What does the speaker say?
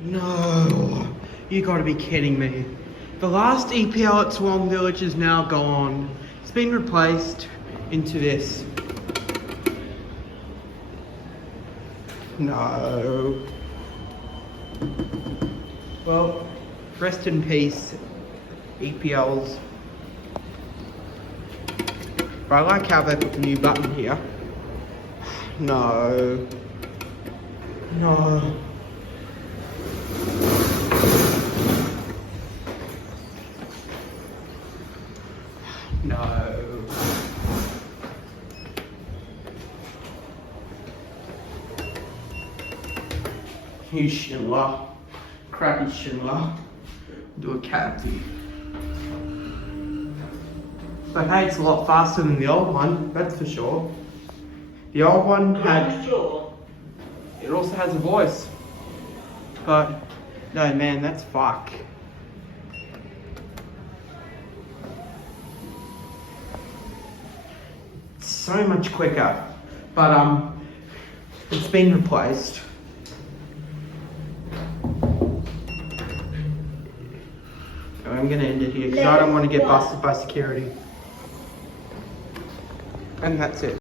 No, you gotta be kidding me. The last EPL at Toowong Village is now gone. It's been replaced into this. No. Well, rest in peace, EPLs. But I like how they put the new button here. No. No. No. New Schindler. Crappy Schindler. Do a cavity. But hey, it's a lot faster than the old one, that's for sure. The old one had... It also has a voice. But, no man, that's fuck. It's so much quicker. But, it's been replaced. I'm gonna end it here because I don't want to get busted by security. And that's it.